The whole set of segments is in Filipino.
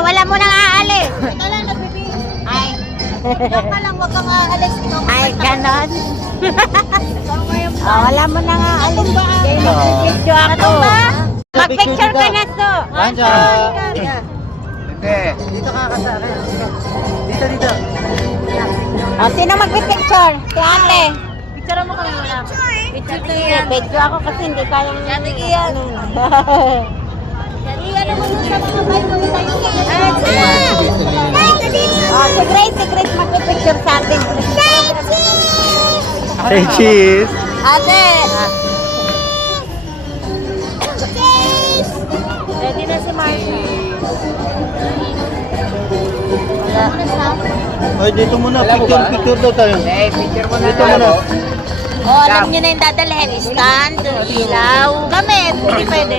wala mo nang aalis. Ito lang, nagbibihis. Ay. Ikaw ka lang, wag kang aalis. Ikaw ka Ay, lang. ganon. Ikaw ngayon pa. Wala mo nang aalis. Video ako. Mag-picture ka na to. Manja! Ika. Hindi. Dito ka sa akin. Dito, dito. Sino mag-picture? Si ate. Picture mo kami muna. Picture na yan. Video ako kasi hindi kayang... Ate Ian. Iyan naman nun sa mga bike ko. Si Grace mag-picture sa atin. Say cheese! Ate! Ready na si Marsha. Ay, dito muna. Picture daw tayo. Picture mo Dito muna. Oh, alam nyo na yung dadalhin. Stand, ilaw, gamit. Hindi pwede.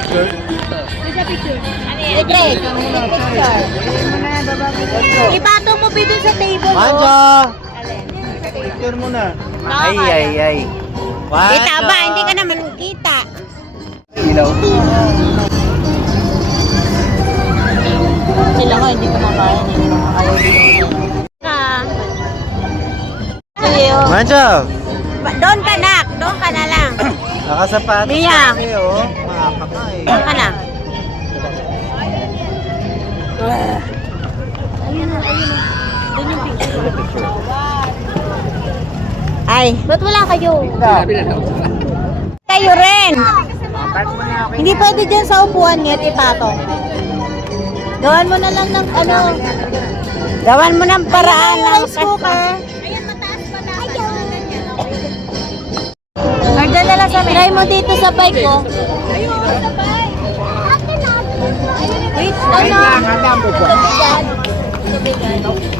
Picture? Ano yan? Grace, picture. Ipato mo dito sa table. Manja! Picture muna. Ay, ay, ay. Kita ba? Hindi ka naman kita. Ilaw. Sila nga, hindi ko makain. Hindi ko makain. Manja! Doon ka na. Doon ka na lang. Nakasapatos Mia. kasi, oh. Maapa ka eh. Doon ka na. Ay, Ba't wala kayo? kayo rin. Hindi pwede dyan sa upuan niya, ipato. Gawan mo na lang ng ano. Gawan mo ng paraan. Rice cooker. Or dyan na lang sa try mo dito sa bike ko. Wait,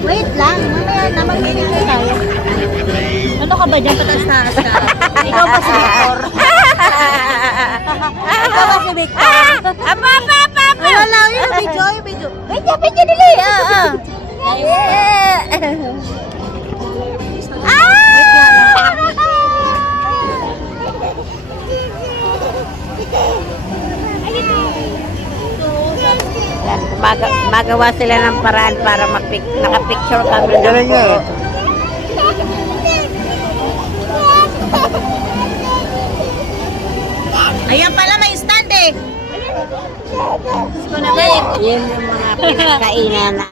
Wait lang, mamaya na mag-video tayo. Ano ka ba dyan? Patas-taas ka. Ikaw ba si Victor? Ikaw ba si Victor? Apa. Wala, yung video, yung video. Video dili. Magawa sila ng paraan para nakapicture kami. Galing nga eh. Ayan pala, may stand eh. Yun yung mga pinagkainan.